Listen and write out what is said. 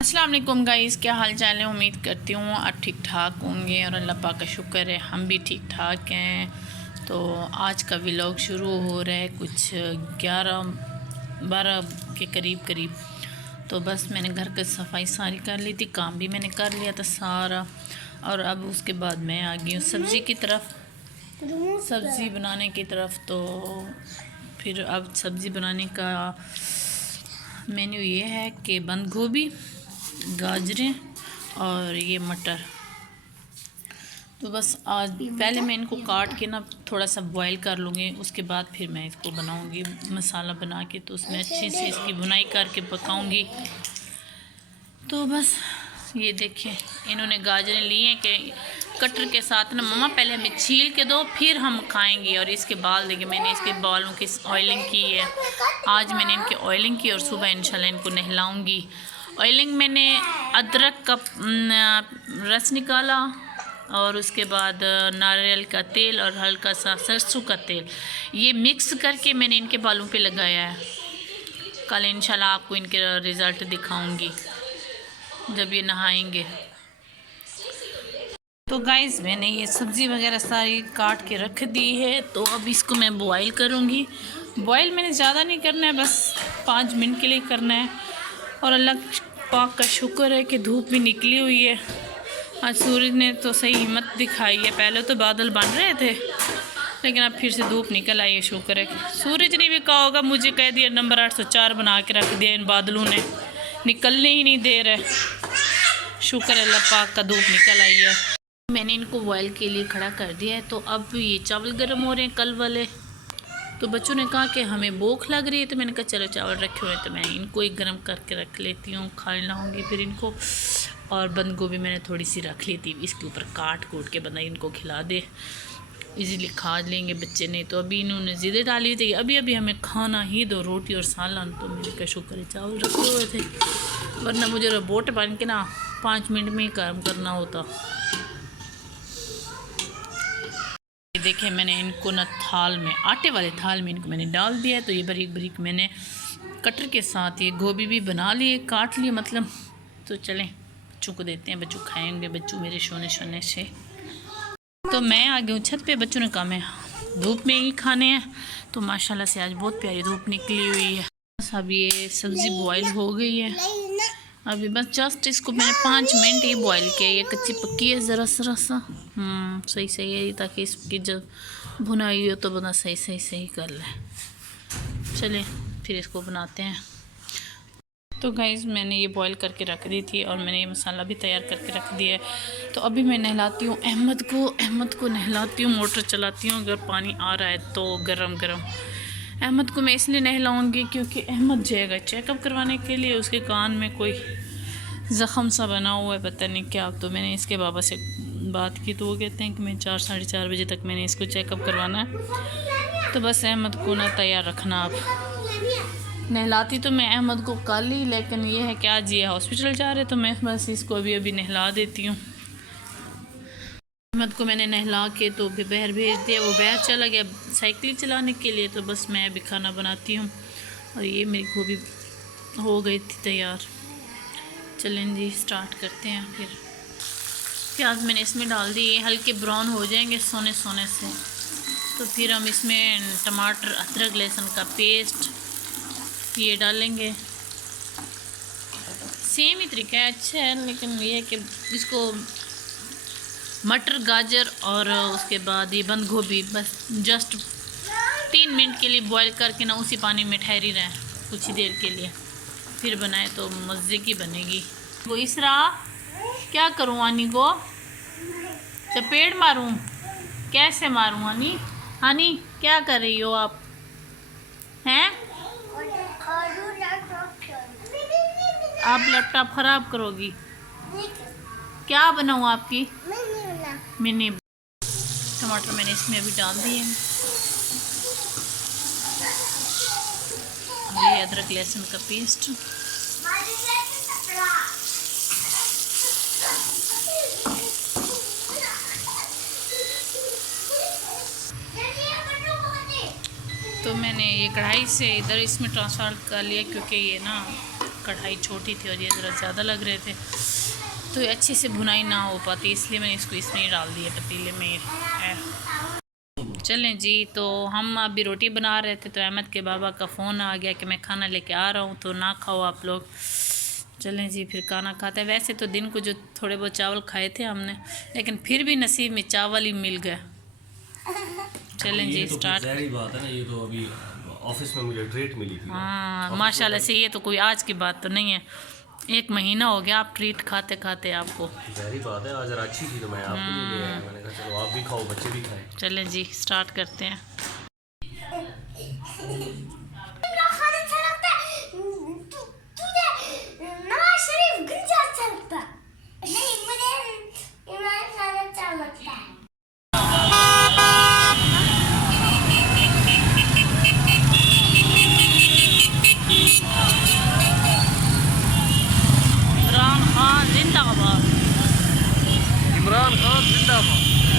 अस्सलाम वालेकुम गाइस, क्या हाल चाल है। उम्मीद करती हूँ आप ठीक ठाक होंगे और अल्लाह पाक का शुक्र है हम भी ठीक ठाक हैं। तो आज का व्लॉग शुरू हो रहा है कुछ 11-12 के करीब। तो बस मैंने घर की सफाई सारी कर ली थी, काम भी मैंने कर लिया था सारा। और अब उसके बाद मैं आ गई हूँ सब्ज़ी की तरफ, सब्ज़ी बनाने की तरफ। तो फिर अब सब्ज़ी बनाने का मेन्यू ये है कि बंद गोभी, गाजरें और ये मटर। तो बस आज पहले मैं इनको काट के ना थोड़ा सा बॉईल कर लूँगी, उसके बाद फिर मैं इसको बनाऊँगी मसाला बना के। तो उसमें अच्छे से इसकी बुनाई करके पकाऊँगी। तो बस ये देखें, इन्होंने गाजरें ली हैं कि कटर के साथ ना मम्मा पहले हमें छील के दो फिर हम खाएंगे। और इसके बाल देखिए, मैंने इसके बालों की ऑयलिंग की है। आज मैंने इनकी ऑयलिंग की और सुबह इंशाल्लाह इनको नहलाऊँगी। ऑयलिंग मैंने अदरक का रस निकाला और उसके बाद नारियल का तेल और हल्का सा सरसों का तेल, ये मिक्स करके मैंने इनके बालों पे लगाया है। कल इंशाल्लाह आपको इनके रिज़ल्ट दिखाऊंगी जब ये नहाएंगे। तो गाइस मैंने ये सब्ज़ी वगैरह सारी काट के रख दी है। तो अब इसको मैं बॉईल करूँगी। बॉईल मैंने ज़्यादा नहीं करना है, बस 5 मिनट के लिए करना है। और अल्लाह पाक का शुक्र है कि धूप भी निकली हुई है। आज सूरज ने तो सही हिम्मत दिखाई है। पहले तो बादल बन रहे थे लेकिन अब फिर से धूप निकल आई है। शुक्र है सूरज ने भी कहा होगा, मुझे कह दिया नंबर 804 बना के रख दिया इन बादलों ने, निकलने ही नहीं दे रहे। शुक्र है अल्लाह पाक का धूप निकल आई है। मैंने इनको बॉयल के लिए खड़ा कर दिया है। तो अब ये चावल गर्म हो रहे हैं कल वाले। तो बच्चों ने कहा कि हमें भूख लग रही है, तो मैंने कहा चलो चावल रखे हुए हैं तो मैं इनको एक गर्म करके रख लेती हूँ, खा लाऊँगी फिर इनको। और बंद गोभी मैंने थोड़ी सी रख ली थी, इसके ऊपर काट कूट के बंदा इनको खिला दे, इजीली खा लेंगे बच्चे। नहीं तो अभी इन्होंने ज़िद डाली थी अभी हमें खाना ही दो, रोटी और सालन। तो मेरे का शुक्र है चावल रखे हुए थे, वरना मुझे रोबोट बन के ना 5 मिनट में ही काम करना होता। देखें मैंने इनको ना थाल में, आटे वाले थाल में इनको मैंने डाल दिया है। तो ये बारीक बारीक मैंने कटर के साथ ये गोभी भी बना लिए, काट लिए मतलब। तो चलें बच्चों को देते हैं, बच्चों खाएंगे, बच्चों मेरे सोने से। तो मैं आ गई हूँ छत पे। बच्चों ने कहा मैं धूप में ही खाने हैं। तो माशाल्लाह से आज बहुत प्यारी धूप निकली हुई है। बस अब ये सब्ज़ी बॉयल हो गई है। अभी बस जस्ट इसको मैंने 5 मिनट ही बॉईल किया। ये कच्ची पक्की है ज़रा सा सही है, ताकि इसकी जब भुनाई हो तो बना सही कर ले। चलें फिर इसको बनाते हैं। तो गाइज़ मैंने ये बॉईल करके रख दी थी और मैंने ये मसाला भी तैयार करके रख दिया है। तो अभी मैं नहलाती हूँ अहमद को नहलाती हूँ, मोटर चलाती हूँ। अगर पानी आ रहा है तो गरम अहमद को मैं इसलिए नहलाऊँगी क्योंकि अहमद जाएगा चेकअप करवाने के लिए। उसके कान में कोई ज़ख़म सा बना हुआ है, पता नहीं क्या। तो मैंने इसके बाबा से बात की तो वो कहते हैं कि मैं 4-4:30 बजे तक मैंने इसको चेकअप करवाना है। तो बस अहमद को ना तैयार रखना। आप नहलाती तो मैं अहमद को कल ही, लेकिन ये है कि आज ये हॉस्पिटल जा रहे तो मैं बस इसको अभी नहला देती हूँ। अहमद को मैंने नहला के तो बाहर भेज दिया, वो बाहर चला गया साइकिल चलाने के लिए। तो बस मैं अभी खाना बनाती हूँ। और ये मेरी गोभी हो गई थी तैयार। चलें जी स्टार्ट करते हैं। फिर प्याज मैंने इसमें डाल दी, ये हल्के ब्राउन हो जाएंगे सोने से। तो फिर हम इसमें टमाटर, अदरक, लहसुन का पेस्ट ये डालेंगे। सेम ही तरीका है, अच्छा है। लेकिन ये है कि इसको मटर, गाजर और उसके बाद ये बंद गोभी बस जस्ट 3 मिनट के लिए बॉईल करके ना उसी पानी में ठहरी रहें कुछ ही देर के लिए, फिर बनाए तो मज़े की बनेगी। वो इसरा क्या करूँ, आनी को चपेट मारूँ, कैसे मारूँ? आनी क्या कर रही हो आप हैं? आप लैपटॉप ख़राब करोगी। क्या बनाऊँ आपकी? मैंने टमाटर मैंने इसमें अभी डाल दिए हैं। ये अदरक लहसुन का पेस्ट, तो मैंने ये कढ़ाई से इधर इसमें ट्रांसफ़र कर लिया क्योंकि ये ना कढ़ाई छोटी थी और ये ज़रा ज़्यादा लग रहे थे, तो अच्छे से भुनाई ना हो पाती, इसलिए मैंने इसको इसमें ही डाल दिया पतीले में है। चलें जी, तो हम अभी रोटी बना रहे थे तो अहमद के बाबा का फ़ोन आ गया कि मैं खाना लेके आ रहा हूँ, तो ना खाओ आप लोग। चलें जी, फिर खाना खाते हैं। वैसे तो दिन को जो थोड़े बहुत चावल खाए थे हमने, लेकिन फिर भी नसीब में चावल ही मिल गए। चलें जी, तो स्टार्ट। बात है ना, ये तो अभी ऑफिस में मुझे ट्रीट मिली थी। हाँ माशाल्लाह से, ये तो कोई आज की बात तो नहीं है, 1 महीना हो गया आप ट्रीट खाते खाते आपको। जहरी बात है, आज जरा अच्छी थी तो मैं आपके लिए ले आया। मैंने कहा चलो आप भी खाओ, बच्चे भी खाएं। चलें जी, स्टार्ट करते हैं। इमरान खान जिंदाबाद। इमरान खान जिंदाबाद।